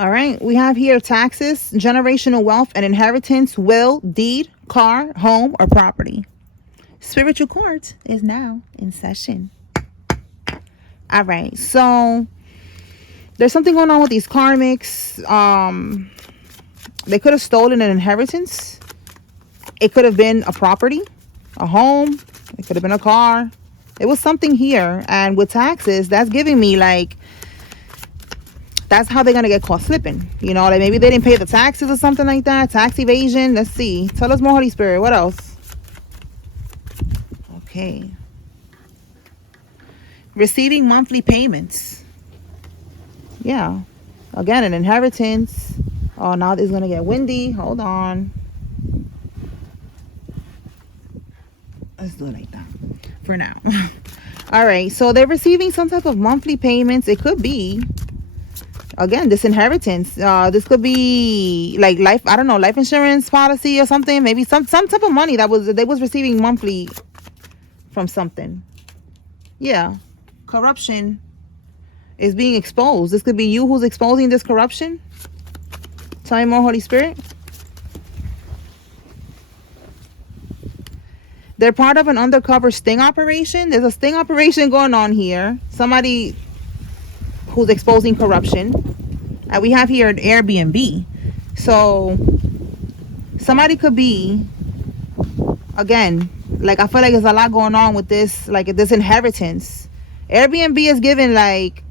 All right. We have here taxes, generational wealth, and inheritance, will, deed, car, home, or property. Spiritual court is now in session. All right. So there's something going on with these karmics. They could have stolen an inheritance. It could have been a property, a home. It could have been a car. It was something here. And with taxes, that's giving me like, that's how they're going to get caught slipping. You know, like maybe they didn't pay the taxes or something like that. Tax evasion. Let's see. Tell us more, Holy Spirit. What else? Okay. Receiving monthly payments. Yeah. Again, an inheritance. Oh, now this is going to get windy. Hold on. Let's do it like that for now. All right. So they're receiving some type of monthly payments. It could be, again, this inheritance. This could be like life, I don't know, life insurance policy or something. Maybe some type of money that they was receiving monthly from something. Yeah. Corruption is being exposed. This could be you who's exposing this corruption. Tell me more, Holy Spirit. They're part of an undercover sting operation. There's a sting operation going on here. Somebody who's exposing corruption. And we have here an Airbnb. So somebody could be, again, like I feel like there's a lot going on with this, like this inheritance. Airbnb is given like,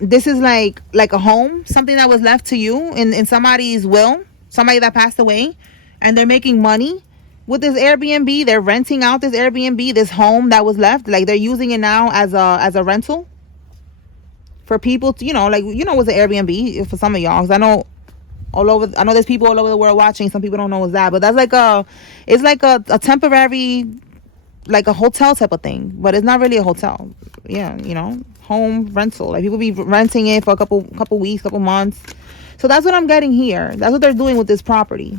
this is like a home, something that was left to you in somebody's will, somebody that passed away, and they're making money with this Airbnb. They're renting out this Airbnb, this home that was left, like they're using it now as a rental for people to, you know, like, you know what's an Airbnb for some of y'all, because I know there's people all over the world watching. Some people don't know what's that, but that's like it's like a temporary, like a hotel type of thing, but it's not really a hotel. Yeah, you know, home rental, like people be renting it for a couple weeks, couple months. So that's what I'm getting here. That's what they're doing with this property.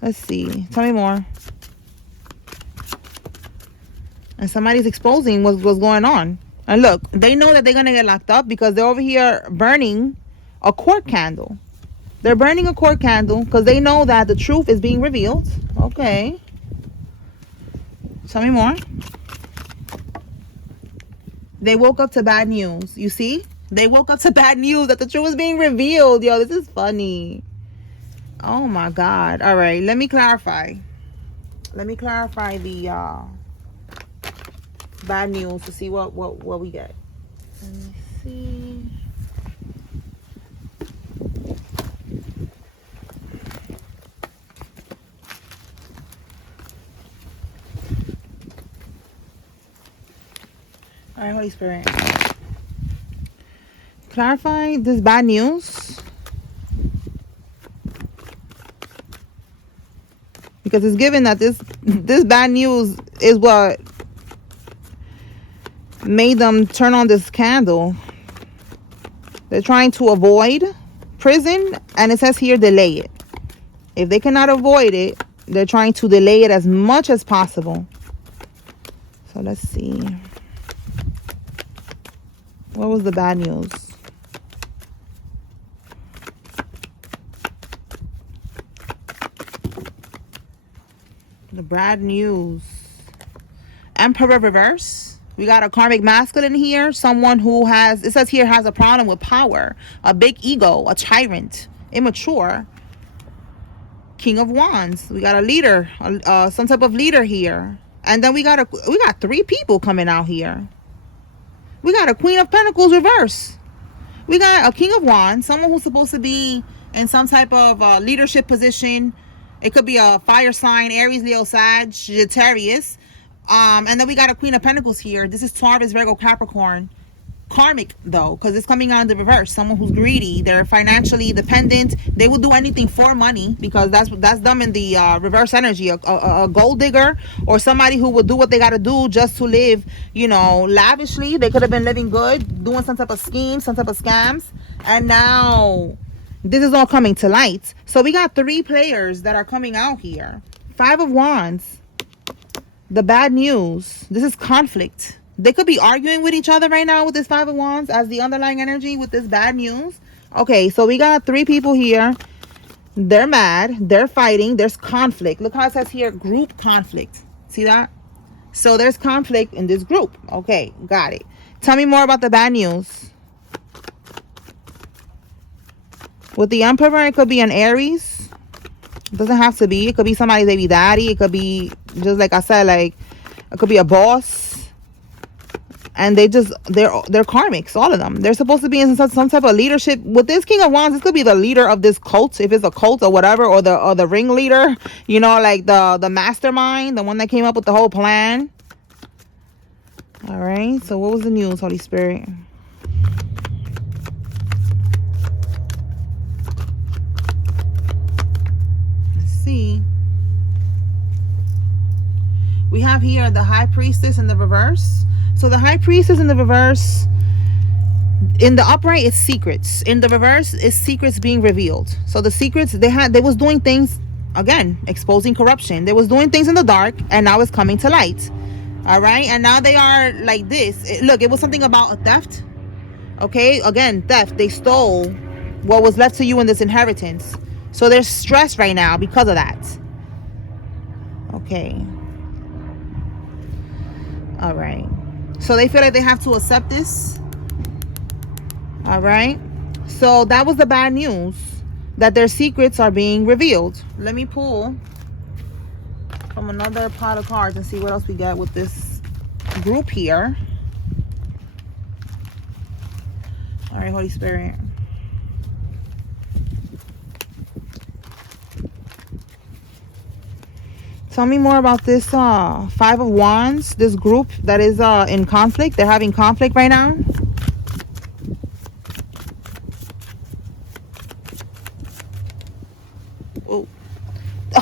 Let's see. Tell me more. And somebody's exposing what's going on. And look, they know that they're going to get locked up because they're over here burning a court candle. They're burning a court candle because they know that the truth is being revealed. Okay. Tell me more. They woke up to bad news. You see? They woke up to bad news that the truth is being revealed. Yo, this is funny. Oh my God. All right, let me clarify. Let me clarify the bad news to see what we get. Let me see. All right, Holy Spirit. Clarify this bad news. Because it's given that this bad news is what made them turn on this candle. They're trying to avoid prison, and it says here delay it. If they cannot avoid it, they're trying to delay it as much as possible. So let's see. What was the bad news? The bad news. Emperor reverse. We got a karmic masculine here. Someone who has, it says here, has a problem with power. A big ego. A tyrant. Immature. King of Wands. We got a leader. Some type of leader here. And then we got three people coming out here. We got a Queen of Pentacles reverse. We got a King of Wands. Someone who's supposed to be in some type of leadership position. It could be a fire sign, Aries, Leo, Sag, Sagittarius. And then we got a Queen of Pentacles here. This is Taurus, Virgo, Capricorn. Karmic, though, because it's coming out in the reverse. Someone who's greedy. They're financially dependent. They will do anything for money because that's them in the reverse energy. A gold digger or somebody who will do what they got to do just to live, you know, lavishly. They could have been living good, doing some type of scheme, some type of scams. And now this is all coming to light. So we got three players that are coming out here. Five of Wands. The bad news. This is conflict. They could be arguing with each other right now with this Five of Wands as the underlying energy with this bad news. Okay, so we got 3 people here. They're mad. They're fighting. There's conflict. Look how it says here, group conflict. See that? So there's conflict in this group. Okay, got it. Tell me more about the bad news. With the Emperor, it could be an Aries. It doesn't have to be. It could be somebody's baby daddy. It could be, just like I said, like, it could be a boss. And they're karmics, all of them. They're supposed to be in some type of leadership. With this King of Wands, this could be the leader of this cult, if it's a cult or whatever, or the ringleader, you know, like the mastermind, the one that came up with the whole plan. All right, so what was the news, Holy Spirit? Let's see. We have here the High Priestess in the reverse. So the High Priestess in the reverse, in the upright, it's secrets. In the reverse, it's secrets being revealed. So the secrets, they was doing things, again, exposing corruption. They was doing things in the dark, and now it's coming to light. All right, and now they are like this. Look, it was something about a theft. Okay, again, theft. They stole what was left to you in this inheritance. So there's stress right now because of that. Okay. All right. So they feel like they have to accept this. All right. So that was the bad news, that their secrets are being revealed. Let me pull from another pot of cards and see what else we get with this group here. All right, Holy Spirit. Tell me more about this Five of Wands, this group that is in conflict. They're having conflict right now. Ooh.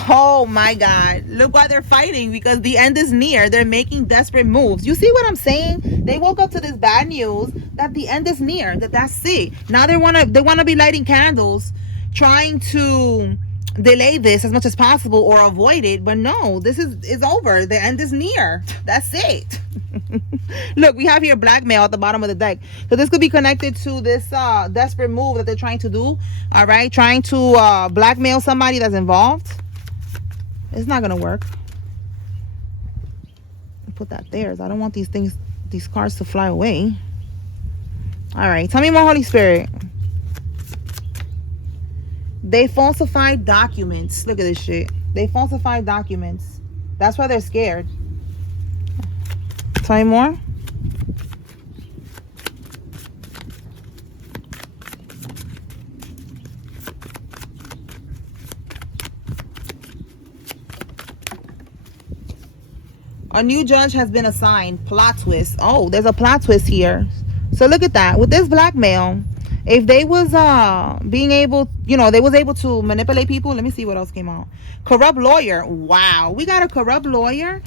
Oh my God. Look why they're fighting, because the end is near. They're making desperate moves. You see what I'm saying? They woke up to this bad news that the end is near, that's it. Now they wanna be lighting candles, trying to delay this as much as possible or avoid it, but no, this is over. The end is near. That's it. Look, we have here blackmail at the bottom of the deck. So this could be connected to this desperate move that they're trying to do. All right, trying to blackmail somebody that's involved. It's not gonna work. Put that there. I don't want these cards to fly away. All right, tell me more, Holy Spirit. They falsified documents. Look at this shit. They falsified documents. That's why they're scared. Tell me more. A new judge has been assigned. Plot twist. Oh, there's a plot twist here. So look at that. With this blackmail, if they was being able, they was able to manipulate people. Let me see what else came out. Corrupt lawyer. Wow, we got a corrupt lawyer.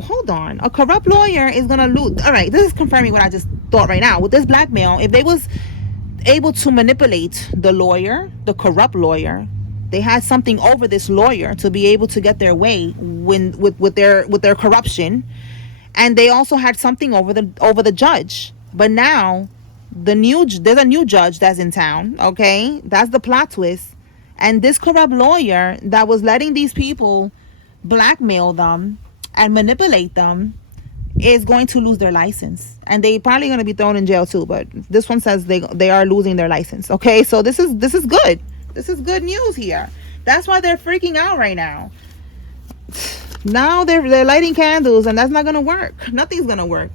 Hold on. A corrupt lawyer is gonna lose. All right, this is confirming what I just thought right now. With this blackmail, if they was able to manipulate the lawyer, the corrupt lawyer, they had something over this lawyer to be able to get their way with their corruption, and they also had something over the judge. But now there's a new judge that's in town. Okay, that's the plot twist. And this corrupt lawyer that was letting these people blackmail them and manipulate them is going to lose their license, and they probably going to be thrown in jail too. But this one says they are losing their license. Okay, so this is good. This is good news here. That's why they're freaking out right now. Now they're lighting candles, and that's not going to work. Nothing's going to work.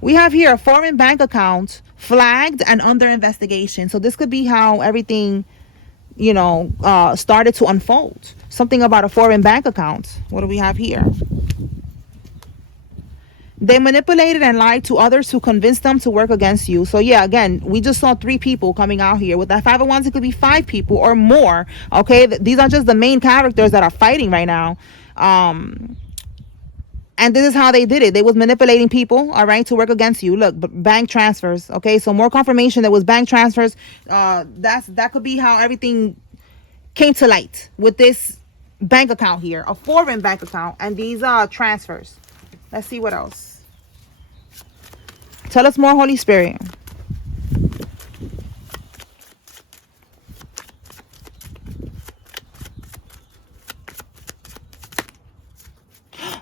We have here a foreign bank account flagged and under investigation. So this could be how everything, started to unfold. Something about a foreign bank account. What do we have here? They manipulated and lied to others to convince them to work against you. So yeah, again, we just saw 3 people coming out here. With that 5 of Wands, it could be 5 people or more. Okay, these are just the main characters that are fighting right now. And this is how they did it. They was manipulating people, all right, to work against you. Look, bank transfers. Okay, so more confirmation that was bank transfers. That could be how everything came to light with this bank account here, a foreign bank account, and these transfers. Let's see what else. Tell us more, Holy Spirit.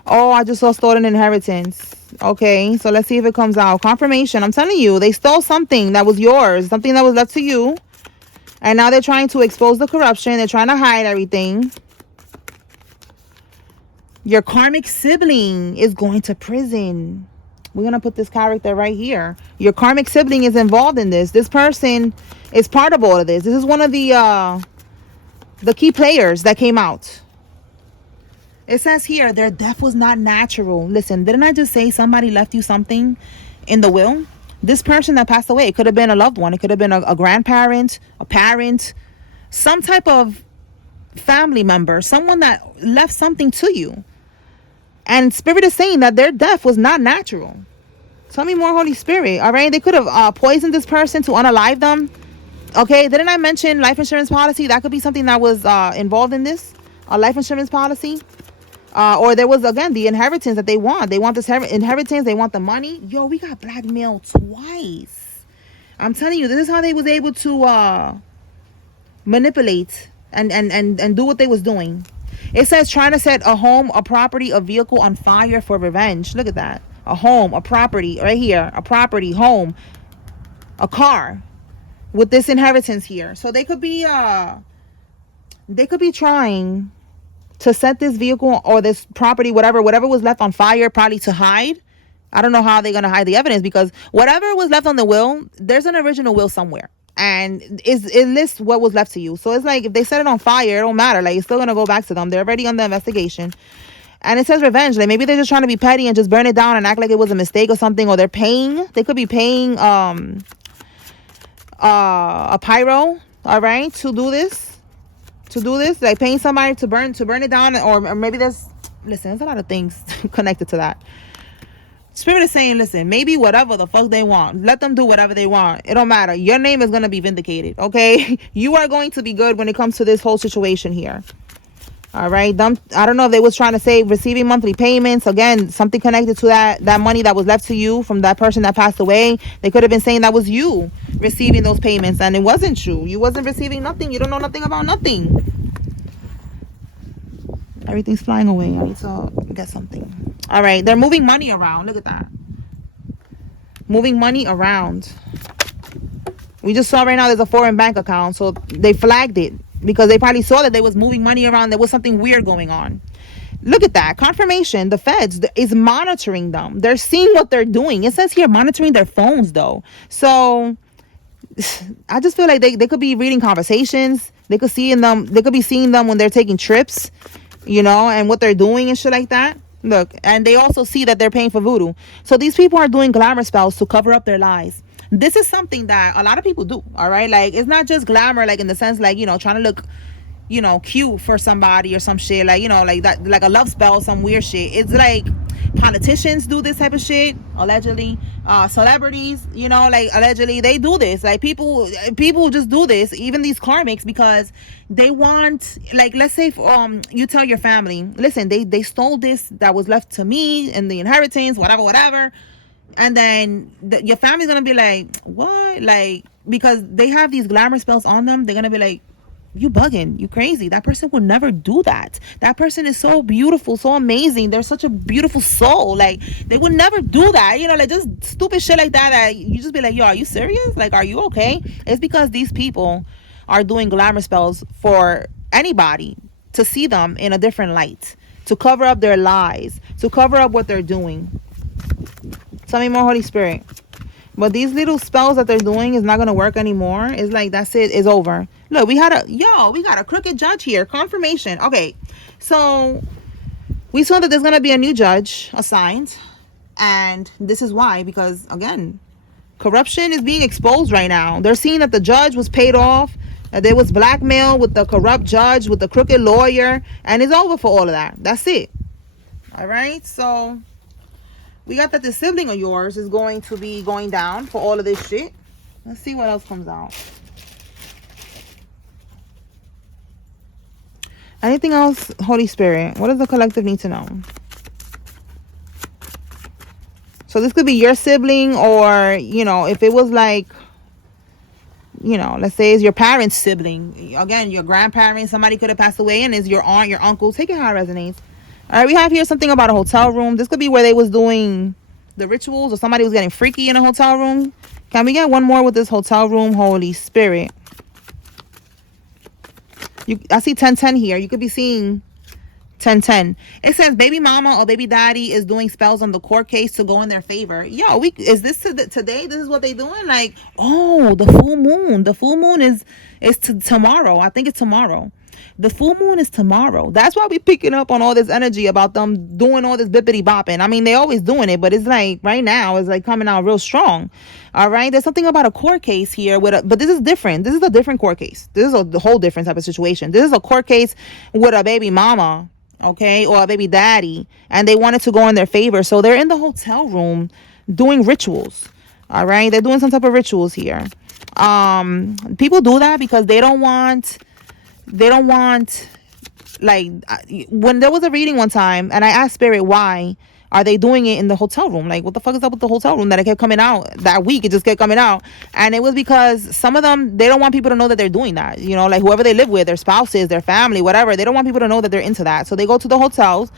Oh, I just saw stolen inheritance. Okay, so let's see if it comes out. Confirmation. I'm telling you, they stole something that was yours, something that was left to you. And now they're trying to expose the corruption. They're trying to hide everything. Your karmic sibling is going to prison. We're going to put this character right here. Your karmic sibling is involved in this. This person is part of all of this. This is one of the key players that came out. It says here, their death was not natural. Listen, didn't I just say somebody left you something in the will? This person that passed away, it could have been a loved one. It could have been a grandparent, a parent, some type of family member, someone that left something to you. And Spirit is saying that their death was not natural. Tell me more, Holy Spirit. All right, they could have poisoned this person to unalive them. Okay, didn't I mention life insurance policy? That could be something that was involved in this, a life insurance policy. Or there was, again, the inheritance that they want. They want this inheritance. They want the money. Yo, we got blackmailed twice. I'm telling you, this is how they was able to manipulate and do what they was doing. It says trying to set a home, a property, a vehicle on fire for revenge. Look at that. A home, a property, right here. A property, home, a car with this inheritance here. So they could be trying to set this vehicle or this property, whatever was left on fire, probably to hide. I don't know how they're going to hide the evidence, because whatever was left on the will, there's an original will somewhere. And it lists what was left to you. So it's like, if they set it on fire, it don't matter. Like, it's still going to go back to them. They're already on the investigation. And it says revenge. Like, maybe they're just trying to be petty and just burn it down and act like it was a mistake or something. Or they're paying. They could be paying a pyro, all right, to do this. Like paying somebody to burn it down, or maybe there's a lot of things connected to that. Spirit is saying, listen, maybe whatever the fuck they want, let them do whatever they want. It don't matter. Your name is going to be vindicated, okay? You are going to be good when it comes to this whole situation here. All right. I don't know if they was trying to say receiving monthly payments. Again, something connected to that money that was left to you from that person that passed away. They could have been saying that was you receiving those payments, and it wasn't true. You wasn't receiving nothing. You don't know nothing about nothing. Everything's flying away. I need to get something. All right. They're moving money around. Look at that. Moving money around. We just saw right now there's a foreign bank account. So they flagged it because they probably saw that they was moving money around. There was something weird going on. Look at that. Confirmation. The feds is monitoring them. They're seeing what they're doing. It says here monitoring their phones, though. So I just feel like they could be reading conversations. They could see in them. They could be seeing them when they're taking trips, you know, and what they're doing and shit like that. Look, and they also see that they're paying for voodoo. So these people are doing glamour spells to cover up their lies. This is something that a lot of people do. All right. Like, it's not just glamour, like in the sense, like, you know, trying to look, you know, cute for somebody or some shit, like, you know, like that, like a love spell, some weird shit. It's like politicians do this type of shit, allegedly. Celebrities, you know, like allegedly they do this. Like people just do this, even these karmics, because they want, like, let's say you tell your family, listen, they stole this that was left to me and the inheritance, whatever. And then your family's gonna be like, what? Like, because they have these glamour spells on them, they're gonna be like, you bugging, you crazy. That person would never do that. That person is so beautiful, so amazing. They're such a beautiful soul. Like, they would never do that. You know, like just stupid shit like that you just be like, yo, are you serious? Like, are you okay? It's because these people are doing glamour spells for anybody to see them in a different light, to cover up their lies, to cover up what they're doing. Tell me more, Holy Spirit. But these little spells that they're doing is not going to work anymore. It's like, that's it. It's over. Look, we got a crooked judge here. Confirmation. Okay. So we saw that there's going to be a new judge assigned. And this is why, because again, corruption is being exposed right now. They're seeing that the judge was paid off, that there was blackmail with the corrupt judge, with the crooked lawyer, and it's over for all of that. That's it. All right. So we got that the sibling of yours is going to be going down for all of this shit. Let's see what else comes out. Anything else, Holy Spirit? What does the collective need to know? So So this could be your sibling, or, you know, if it was like, you know, let's say it's your parents' sibling. Again, your grandparents, somebody could have passed away, and it's your aunt, your uncle. Take it how it resonates. All right, we have here something about a hotel room. This could be where they was doing the rituals, or somebody was getting freaky in a hotel room. Can we get one more with this hotel room, Holy Spirit? I see 1010 here. You could be seeing 1010. It says baby mama or baby daddy is doing spells on the court case to go in their favor. Yo, is this today? This is what they doing? Like, oh, the full moon. The full moon is tomorrow. I think it's tomorrow. The full moon is tomorrow. That's why we picking up on all this energy about them doing all this bippity bopping. I mean, they always doing it, but it's like right now it's like coming out real strong. All right, there's something about a court case here but this is different. This is a different court case. This is a whole different type of situation. This is a court case with a baby mama, okay, or a baby daddy, and they wanted to go in their favor. So they're in the hotel room doing rituals. All right, they're doing some type of rituals here. People do that because they don't want, like, when there was a reading one time and I asked Spirit, why are they doing it in the hotel room? Like, what the fuck is up with the hotel room that it kept coming out that week? It just kept coming out. And it was because some of them, they don't want people to know that they're doing that. You know, like whoever they live with, their spouses, their family, whatever. They don't want people to know that they're into that. So they go to the hotels.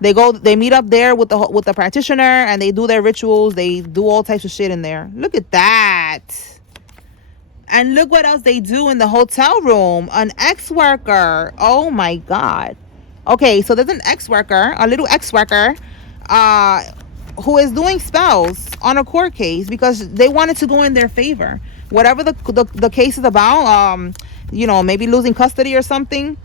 They meet up there with the practitioner, and they do their rituals. They do all types of shit in there. Look at that. And look what else they do in the hotel room. An ex-worker. Oh my God. Okay, so there's an ex-worker, a little ex-worker, who is doing spells on a court case because they wanted to go in their favor. Whatever the case is about, you know, maybe losing custody or something.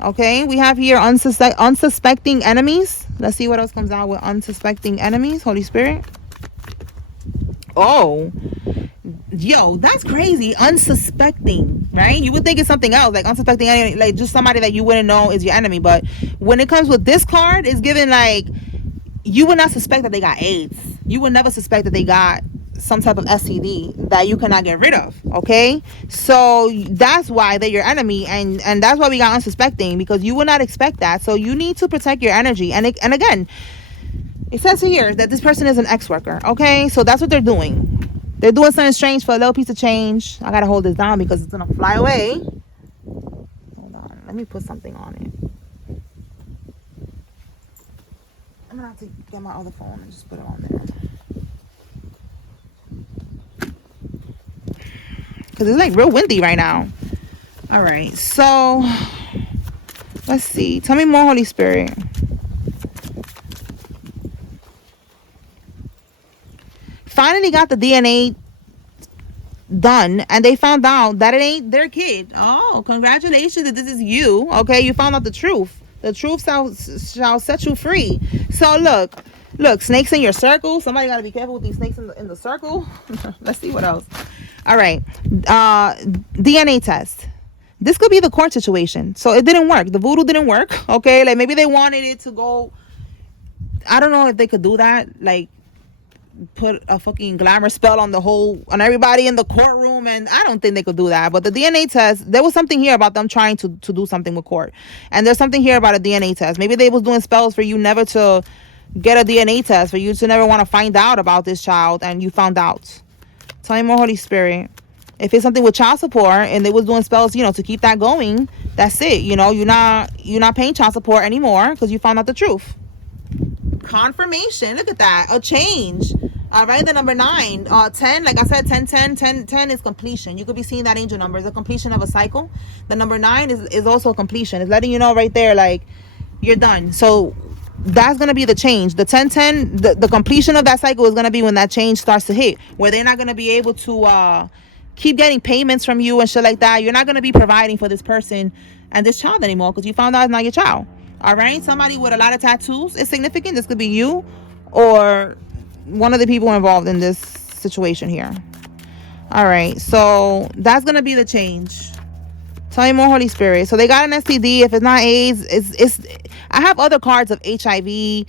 Okay, we have here unsuspecting enemies. Let's see what else comes out with unsuspecting enemies. Holy Spirit. Oh, yo, that's crazy. Unsuspecting, right? You would think it's something else, like unsuspecting enemy, like just somebody that you wouldn't know is your enemy. But when it comes with this card, it's given like you would not suspect that they got AIDS. You would never suspect that they got some type of STD that you cannot get rid of. Okay, so that's why they're your enemy, and that's why we got unsuspecting, because you would not expect that. So you need to protect your energy. And again, it says here that this person is an ex-worker. Okay, so that's what they're doing. They're doing something strange for a little piece of change. I gotta hold this down because it's gonna fly away. Hold on, let me put something on it. I'm gonna have to get my other phone and just put it on there. Because it's like real windy right now. All right, so let's see. Tell me more, Holy Spirit. Finally got the DNA done, and they found out that it ain't their kid. Oh, congratulations that this is you. Okay, you found out the truth. The truth shall set you free. So look, snakes in your circle. Somebody got to be careful with these snakes in the circle. Let's see what else. All right, DNA test. This could be the court situation. So it didn't work. The voodoo didn't work. Okay, like maybe they wanted it to go. I don't know if they could do that. Like, put a fucking glamour spell on everybody in the courtroom, and I don't think they could do that. But the DNA test, there was something here about them trying to do something with court, and there's something here about a DNA test. Maybe they was doing spells for you never to get a DNA test, for you to never want to find out about this child, and you found out. Tell me more, Holy Spirit. If it's something with child support and they was doing spells, you know, to keep that going, that's it. You know, you're not paying child support anymore because you found out the truth. Confirmation. Look at that. A change. All right, the number 9, 10, like I said, 10 is completion. You could be seeing that angel number. It's a completion of a cycle. The number 9 is also a completion. It's letting you know right there, like, you're done. So that's going to be the change. The 10, the completion of that cycle is going to be when that change starts to hit, where they're not going to be able to keep getting payments from you and shit like that. You're not going to be providing for this person and this child anymore because you found out it's not your child. All right, somebody with a lot of tattoos is significant. This could be you or one of the people involved in this situation here. All right, so that's gonna be the change. Tell me more, Holy Spirit. So they got an STD. If it's not AIDS, it's I have other cards of HIV,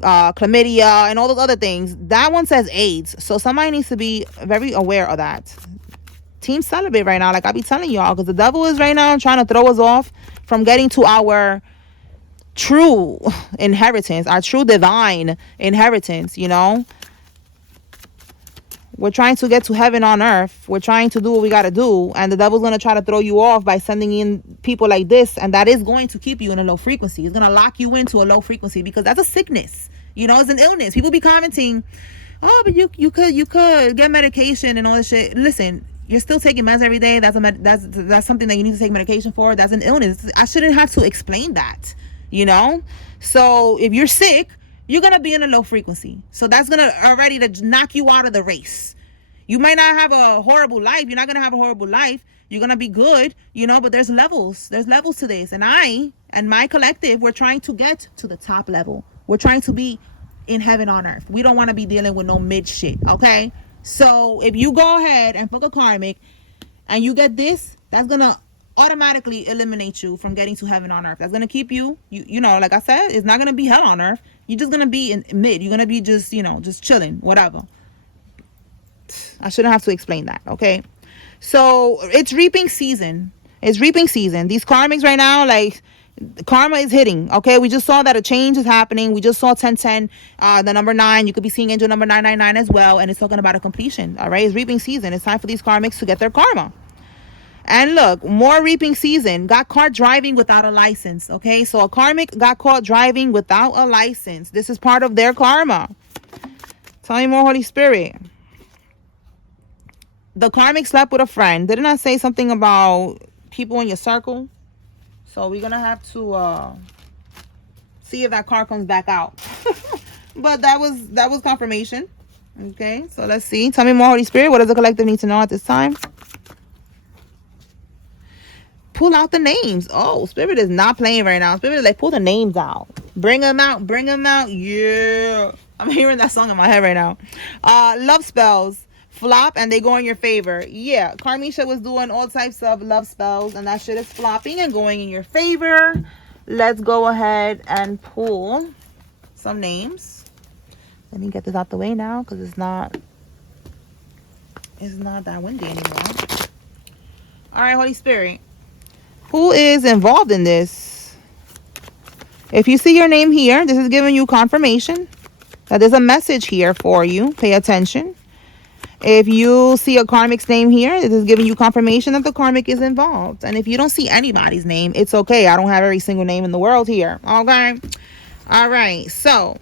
chlamydia, and all those other things. That one says AIDS, so somebody needs to be very aware of that. Team celibate right now, like I be telling y'all, because the devil is right now trying to throw us off from getting to our true inheritance, our true divine inheritance, you know. We're trying to get to heaven on earth. We're trying to do what we got to do. And the devil's going to try to throw you off by sending in people like this. And that is going to keep you in a low frequency. It's going to lock you into a low frequency because that's a sickness. You know, it's an illness. People be commenting, oh, but you could get medication and all this shit. Listen, you're still taking meds every day. That's something that you need to take medication for. That's an illness. I shouldn't have to explain that, you know? So if you're sick, you're going to be in a low frequency. So that's going to already to knock you out of the race. You might not have a horrible life. You're not going to have a horrible life. You're going to be good, you know, but there's levels. There's levels to this. And I and my collective, we're trying to get to the top level. We're trying to be in heaven on earth. We don't want to be dealing with no mid shit, okay? So if you go ahead and fuck a karmic and you get this, that's going to automatically eliminate you from getting to heaven on earth. That's going to keep you, you know, like I said, it's not going to be hell on earth. You're just going to be in mid. You're going to be just, you know, just chilling, whatever. I shouldn't have to explain that, okay? So it's reaping season. It's reaping season. These karmics right now, like, karma is hitting, okay? We just saw that a change is happening. We just saw 1010, the number 9. You could be seeing angel number 999 as well, and it's talking about a completion, all right? It's reaping season. It's time for these karmics to get their karma. And look, more reaping season. Got caught driving without a license, okay? So a karmic got caught driving without a license. This is part of their karma. Tell me more, Holy Spirit. The karmic slept with a friend. Didn't I say something about people in your circle? So we're going to have to see if that card comes back out. But that was confirmation. Okay, so let's see. Tell me more, Holy Spirit. What does the collective need to know at this time? Pull out the names. Oh, Spirit is not playing right now. Spirit is like, pull the names out. Bring them out. Bring them out. Yeah. I'm hearing that song in my head right now. Love spells. Flop and they go in your favor. Yeah, Carmisha was doing all types of love spells and that shit is flopping and going in your favor. Let's go ahead and pull some names. Let me get this out the way now because it's not that windy anymore. All right, Holy Spirit. Who is involved in this? If you see your name here, this is giving you confirmation that there's a message here for you. Pay attention. If you see a karmic's name here, it is giving you confirmation that the karmic is involved. And if you don't see anybody's name, it's okay. I don't have every single name in the world here. Okay. All right. So,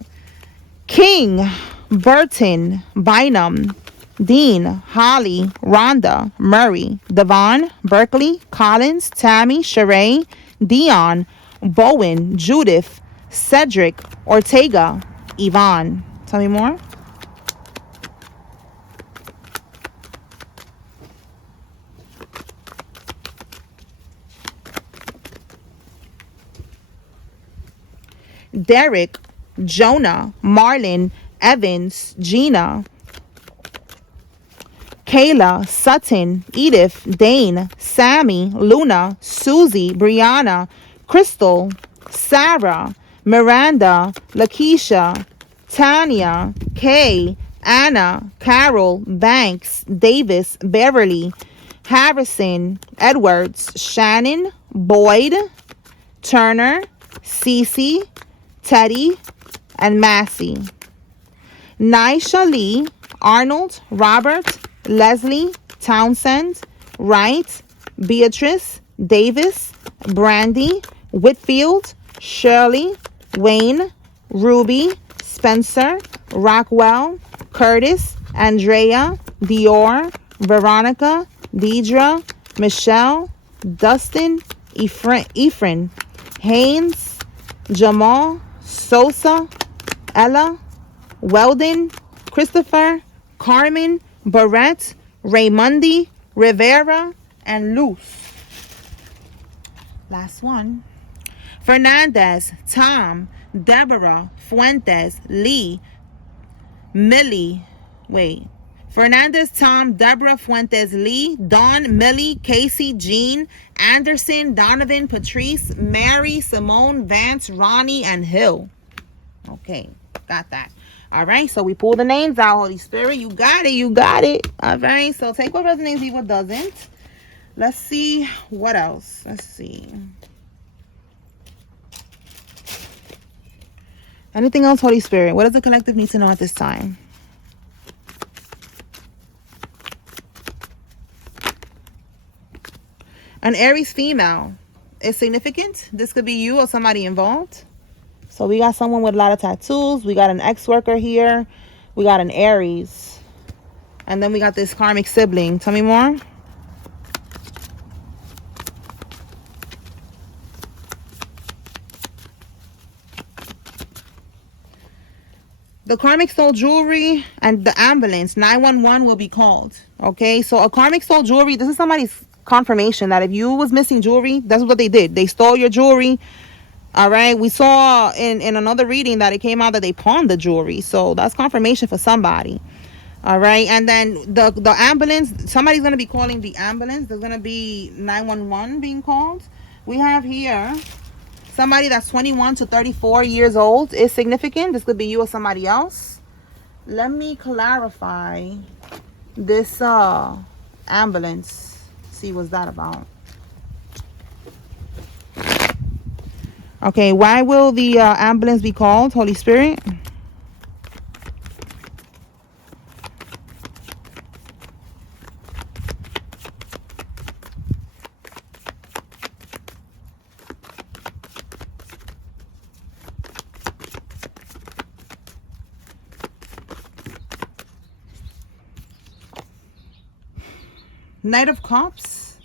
King, Burton, Bynum, Dean, Holly, Rhonda, Murray, Devon, Berkeley, Collins, Tammy, Sheree, Dion, Bowen, Judith, Cedric, Ortega, Yvonne. Tell me more. Derek, Jonah, Marlon, Evans, Gina, Kayla, Sutton, Edith, Dane, Sammy, Luna, Susie, Brianna, Crystal, Sarah, Miranda, Lakeisha, Tanya, Kay, Anna, Carol, Banks, Davis, Beverly, Harrison, Edwards, Shannon, Boyd, Turner, Cece, Teddy, and Massey. Naisha Lee, Arnold, Robert, Leslie, Townsend, Wright, Beatrice, Davis, Brandy, Whitfield, Shirley, Wayne, Ruby, Spencer, Rockwell, Curtis, Andrea, Dior, Veronica, Deidre, Michelle, Dustin, Ephraim, Haynes, Jamal, Sosa, Ella, Weldon, Christopher, Carmen, Barrett, Raymundi, Rivera, and Luce. Last one. Fernandez, Tom, Deborah, Fuentes, Lee, Millie. Wait. Fernandez, Tom, Deborah, Fuentes, Lee, Dawn, Millie, Casey, Jean, Anderson, Donovan, Patrice, Mary, Simone, Vance, Ronnie, and Hill. Okay, got that. All right, so we pull the names out, Holy Spirit. You got it, you got it. All right, so take what resonates, leave what doesn't. Let's see what else. Let's see. Anything else, Holy Spirit? What does the collective need to know at this time? An Aries female is significant. This could be you or somebody involved. So we got someone with a lot of tattoos. We got an ex-worker here. We got an Aries. And then we got this karmic sibling. Tell me more. The karmic stole jewelry and the ambulance. 911 will be called. Okay, so a karmic stole jewelry. This is somebody's confirmation that if you was missing jewelry, that's what they did. They stole your jewelry. All right, we saw in another reading that it came out that they pawned the jewelry. So that's confirmation for somebody. All right, and then the ambulance, somebody's going to be calling the ambulance. There's going to be 911 being called. We have here somebody that's 21 to 34 years old is significant. This could be you or somebody else. Let me clarify this ambulance. See what's that about. Okay, why will the ambulance be called, Holy Spirit? Knight of Cups.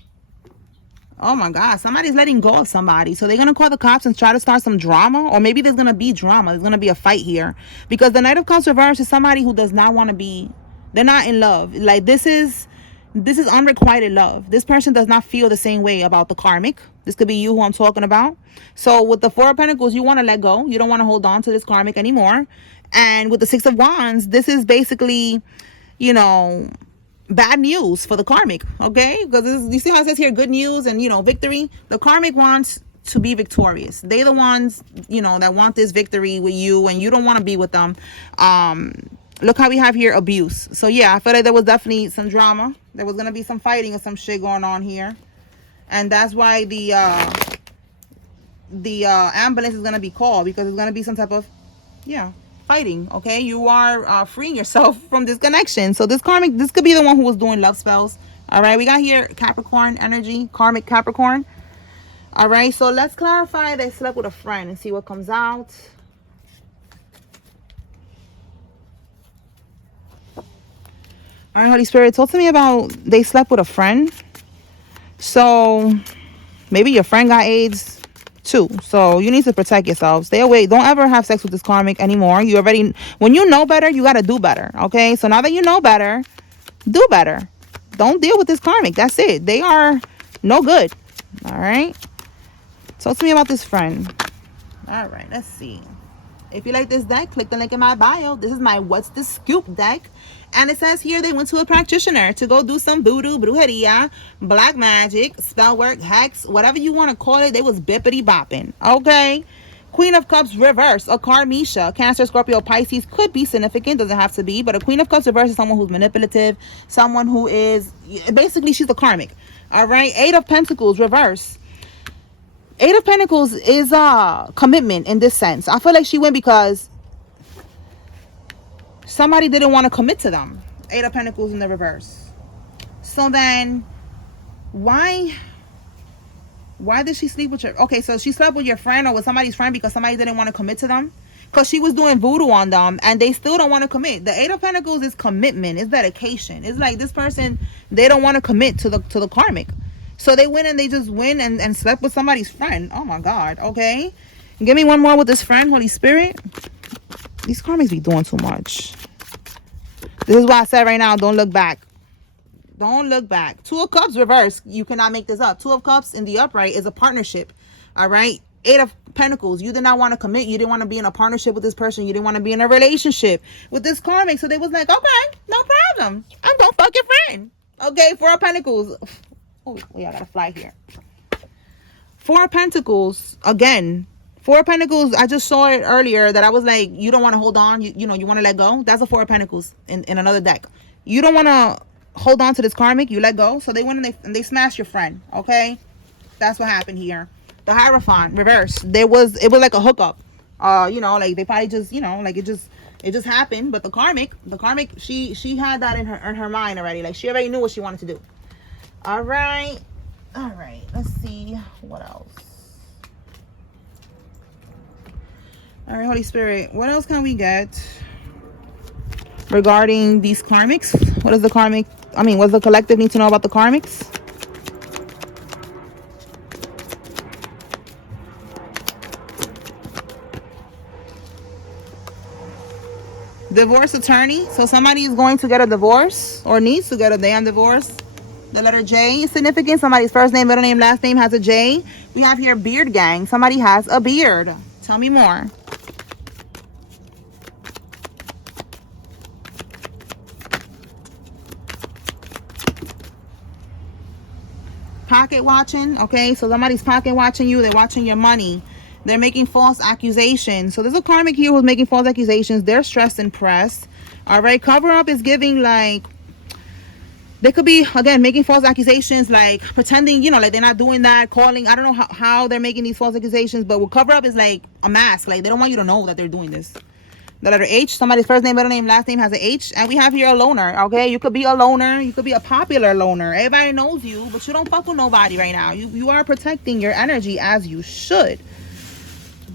Oh my God, somebody's letting go of somebody. So they're going to call the cops and try to start some drama. Or maybe there's going to be drama. There's going to be a fight here. Because the Knight of Cups reverse is somebody who does not want to be, they're not in love. Like this is unrequited love. This person does not feel the same way about the karmic. This could be you who I'm talking about. So with the Four of Pentacles, you want to let go. You don't want to hold on to this karmic anymore. And with the Six of Wands, this is basically, you know, bad news for the karmic, okay? Because you see how it says here, good news and, you know, victory. The karmic wants to be victorious. They're the ones, you know, that want this victory with you, and you don't want to be with them. Look how we have here abuse. So yeah, I feel like there was definitely some drama. There was gonna be some fighting or some shit going on here, and that's why the ambulance is gonna be called, because it's gonna be some type of, yeah, fighting. Okay, you are freeing yourself from this connection. So this karmic, this could be the one who was doing love spells. All right, we got here Capricorn energy, karmic Capricorn. All right, so let's clarify they slept with a friend and see what comes out. All right, Holy Spirit, talk to me about they slept with a friend. So maybe your friend got AIDS too, so you need to protect yourself. Stay away. Don't ever have sex with this karmic anymore. You already, when you know better, you got to do better. Okay, so now that you know better, do better. Don't deal with this karmic. That's it. They are no good. All right, talk to me about this friend. All right, let's see. If you like this deck, click the link in my bio. This is my What's the Scoop deck. And it says here they went to a practitioner to go do some voodoo, brujeria, black magic, spell work, hex, whatever you want to call it. They was bippity bopping. Okay. Queen of Cups reverse, a Karmisha, Cancer, Scorpio, Pisces, could be significant, doesn't have to be, but a Queen of Cups reverse is someone who's manipulative, someone who is, basically she's a karmic. All right. Eight of Pentacles reverse. Eight of Pentacles is a commitment in this sense. I feel like she went because somebody didn't want to commit to them. Eight of Pentacles in the reverse. So then why did she sleep with your, okay, so she slept with your friend or with somebody's friend because somebody didn't want to commit to them, because she was doing voodoo on them and they still don't want to commit. The Eight of Pentacles is commitment, it's dedication. It's like this person, they don't want to commit to the karmic, so they went and they just went and slept with somebody's friend. Oh my God. Okay, give me one more with this friend, Holy Spirit. These karmics be doing too much. This is why I said right now, don't look back. Don't look back. Two of Cups reverse. You cannot make this up. Two of Cups in the upright is a partnership. All right. Eight of Pentacles. You did not want to commit. You didn't want to be in a partnership with this person. You didn't want to be in a relationship with this karmic. So they was like, okay, no problem. I'm going to fuck your friend. Okay. Four of Pentacles. Oh, yeah, I got to fly here. Four of Pentacles. Again. Four of Pentacles, I just saw it earlier that I was like, you don't want to hold on. You know, you want to let go. That's a Four of Pentacles in another deck. You don't want to hold on to this karmic. You let go. So they went and they smashed your friend. Okay. That's what happened here. The Hierophant reverse. It was like a hookup. You know, like they probably just, you know, like it just happened. But the karmic, she had that in her mind already. Like she already knew what she wanted to do. All right. Let's see what else. All right, Holy Spirit, what else can we get regarding these karmics? What does the karmic, what does the collective need to know about the karmics? Divorce attorney. So somebody is going to get a divorce or needs to get a damn divorce. The letter J is significant. Somebody's first name, middle name, last name has a J. We have here beard gang. Somebody has a beard. Tell me more. Pocket watching. Okay, so somebody's pocket watching you. They're watching your money. They're making false accusations. So there's a karmic here who's making false accusations. They're stressed and pressed. All right, cover up is giving like, they could be, again, making false accusations, like pretending, you know, like they're not doing that, calling. I don't know how they're making these false accusations, but what cover up is like a mask. Like they don't want you to know that they're doing this. The letter H, somebody's first name, middle name, last name has an H. And we have here a loner, okay? You could be a loner. You could be a popular loner. Everybody knows you, but you don't fuck with nobody right now. You are protecting your energy as you should.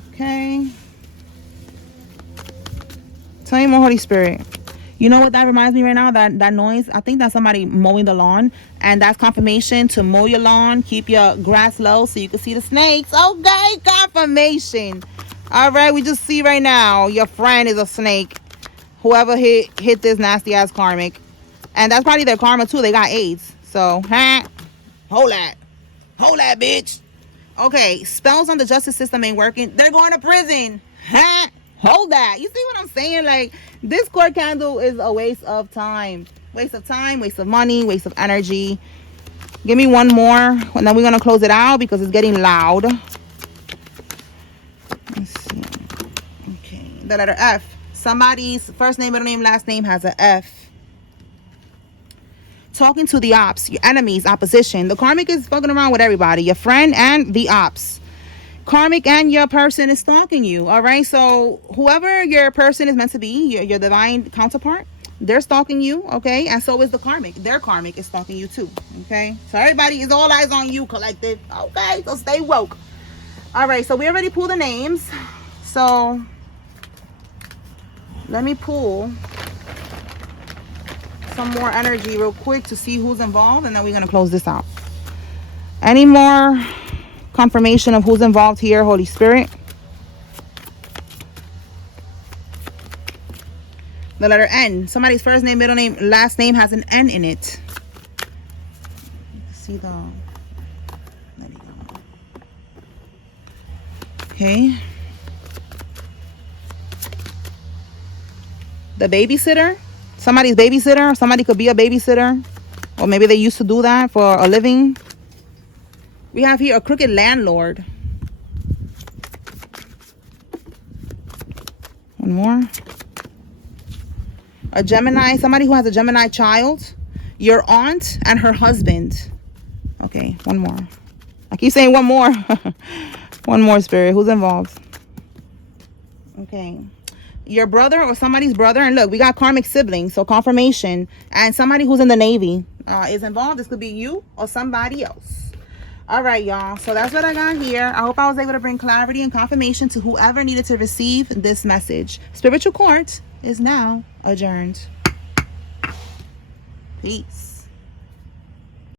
Okay. Tell me more, Holy Spirit. You know what that reminds me right now? That noise. I think that's somebody mowing the lawn. And that's confirmation to mow your lawn. Keep your grass low so you can see the snakes. Okay, confirmation. All right, we just see right now your friend is a snake. Whoever hit this nasty ass karmic. And that's probably their karma too. They got AIDS. So, hold that, bitch. Okay, spells on the justice system ain't working. They're going to prison. Hold that. You see what I'm saying? Like, this court candle is a waste of time. Waste of time, waste of money, waste of energy. Give me one more, and then we're going to close it out because it's getting loud. Let's see. Okay, the letter F. Somebody's first name, middle name, last name has an F. Talking to the ops, your enemies, opposition. The karmic is fucking around with everybody, your friend and the ops. Karmic and your person is stalking you. All right, so whoever your person is meant to be, your divine counterpart, they're stalking you. Okay, and so is the karmic. Their karmic is stalking you too. Okay, so everybody is all eyes on you, collective. Okay, so stay woke. All right, so we already pulled the names, so let me pull some more energy real quick to see who's involved, and then we're going to close this out. Any more confirmation of who's involved here, Holy Spirit? The letter N. Somebody's first name, middle name, last name has an N in it. See the... There we go. Okay. The babysitter. Somebody's babysitter. Somebody could be a babysitter. Or maybe they used to do that for a living. We have here a crooked landlord. One more. A Gemini. Somebody who has a Gemini child. Your aunt and her husband. Okay, one more. I keep saying one more. One more, Spirit. Who's involved? Okay. Your brother or somebody's brother. And look, we got karmic siblings, so confirmation. And somebody who's in the Navy is involved. This could be you or somebody else. All right, y'all, so that's what I got here. I hope I was able to bring clarity and confirmation to whoever needed to receive this message. Spiritual Court is now adjourned. Peace.